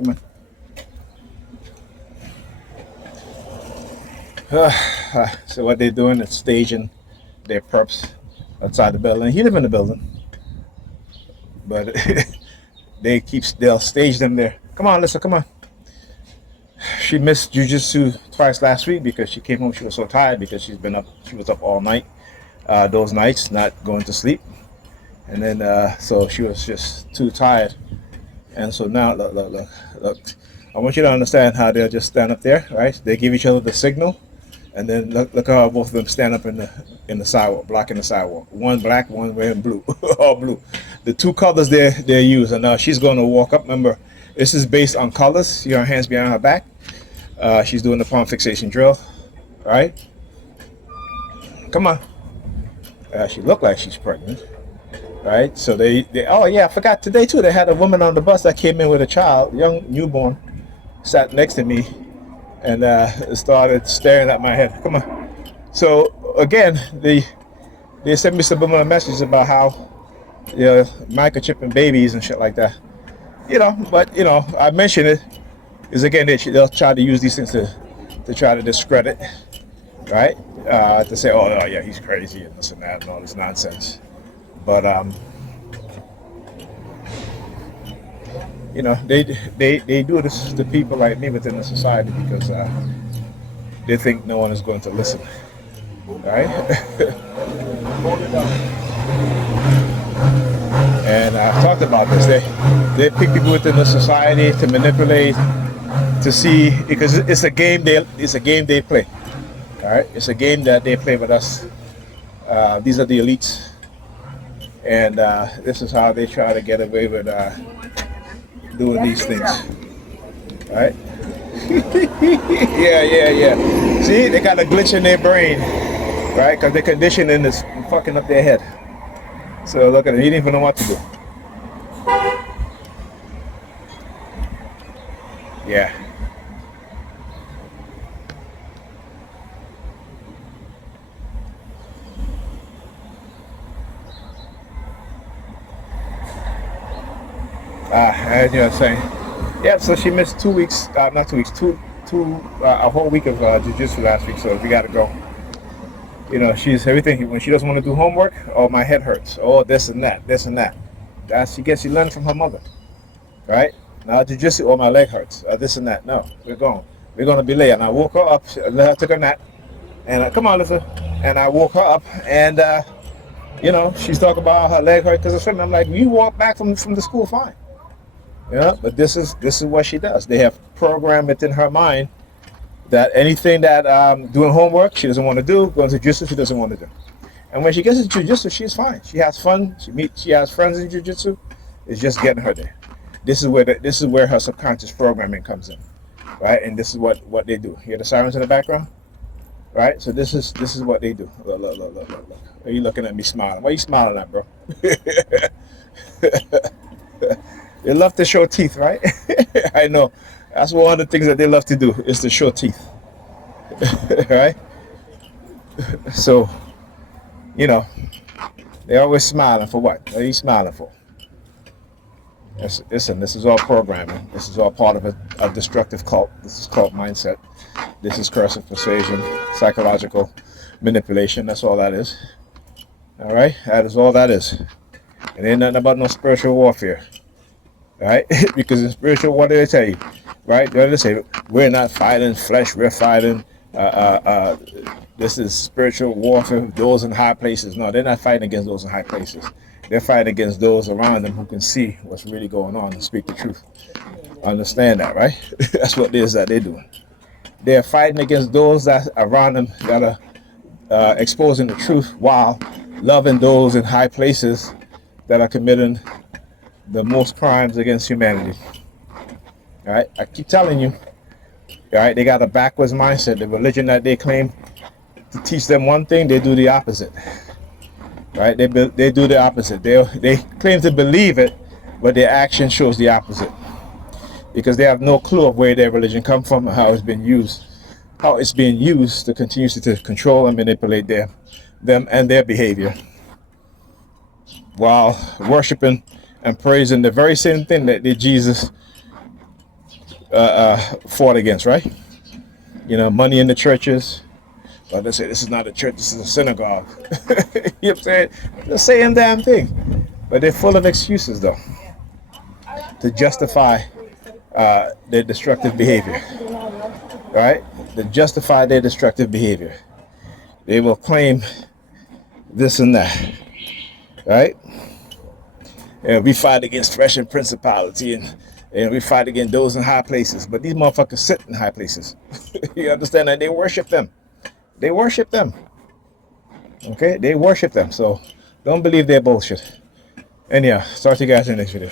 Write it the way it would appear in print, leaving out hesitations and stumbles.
Come on. So what they're doing is staging their perps outside the building. He live in the building, but they'll stage them there. Come on, Alyssa, come on. She missed jujitsu twice last week because she came home. She was so tired because she was up all night. Those nights, not going to sleep, and then so she was just too tired. And so now, look. I want you to understand how they'll just stand up there, right? They give each other the signal, and then look how both of them stand up in the sidewalk, blocking the sidewalk. One black, one wearing blue, all blue. The two colors they use, and now she's going to walk up. Remember, this is based on colors. See her hands behind her back. She's doing the palm fixation drill, right? Come on. She looked like she's pregnant, right? So they oh yeah, I forgot today too. They had a woman on the bus that came in with a child, young newborn, sat next to me, and started staring at my head. Come on. So again, they sent me subliminal messages about how microchipping babies and shit like that. But I mention it is again they'll try to use these things to try to discredit, right? To say, oh no, yeah, he's crazy and this and that and all this nonsense. But they do this to people like me within the society because they think no one is going to listen, right? And I've talked about this. They pick people within the society to manipulate, to see, because it's a game they play. All right, it's a game that they play with us. These are the elites, and this is how they try to get away with doing these things. All right. Yeah. See, they got a glitch in their brain, right? Because the conditioning is fucking up their head. So look at it. He didn't even know what to do. Yeah. And you're saying, yeah. So she missed 2 weeks, not 2 weeks, a whole week of jiu-jitsu last week. So we got to go. She's everything. When she doesn't want to do homework, oh, my head hurts. Oh, this and that. She learned from her mother, right? Now jiu-jitsu, oh, my leg hurts. This and that. No, we're going. We're going to be late. And I woke her up. Let her take a nap. And come on, Lisa. And I woke her up, and she's talking about her leg hurt because of swimming. I'm like, you walk back from the school fine. But this is what she does. They have programmed it in her mind that anything that doing homework she doesn't want to do, going to jiu-jitsu she doesn't want to do. And when she gets into jiu-jitsu, she's fine. She has fun. She has friends in jiu-jitsu. It's just getting her there. This is where her subconscious programming comes in, right? And this is what they do. Hear the sirens in the background, right? So this is what they do. Look. Are you looking at me smiling? Why are you smiling at, bro? They love to show teeth, right? I know. That's one of the things that they love to do is to show teeth, right? So, they're always smiling for what? What are you smiling for? Listen, this is all programming. This is all part of a destructive cult. This is cult mindset. This is cursive persuasion, psychological manipulation. That's all that is. All right? That is all that is. It ain't nothing about no spiritual warfare. Right? Because in spiritual, what do they tell you? Right? They say, we're not fighting flesh, we're fighting, this is spiritual warfare, those in high places. No, they're not fighting against those in high places. They're fighting against those around them who can see what's really going on and speak the truth. Understand that, right? That's what it is that they're doing. They're fighting against those that around them that are exposing the truth while loving those in high places that are committing the most crimes against humanity. All right, I keep telling you. All right, they got a backwards mindset. The religion that they claim to teach them one thing, they do the opposite. Right? They do the opposite. They claim to believe it, but their action shows the opposite. Because they have no clue of where their religion come from and how it's been used, to continue to control and manipulate them and their behavior, while worshiping and praising the very same thing that Jesus fought against, right? You know, money in the churches. But they say this is not a church, this is a synagogue. You know what I'm saying? The same damn thing. But they're full of excuses, though, to justify their destructive behavior. Right? To justify their destructive behavior. They will claim this and that. Right? And we fight against flesh and principality, and we fight against those in high places. But these motherfuckers sit in high places. You understand? And they worship them. They worship them. Okay? They worship them. So don't believe their bullshit. And yeah, talk to you guys in the next video.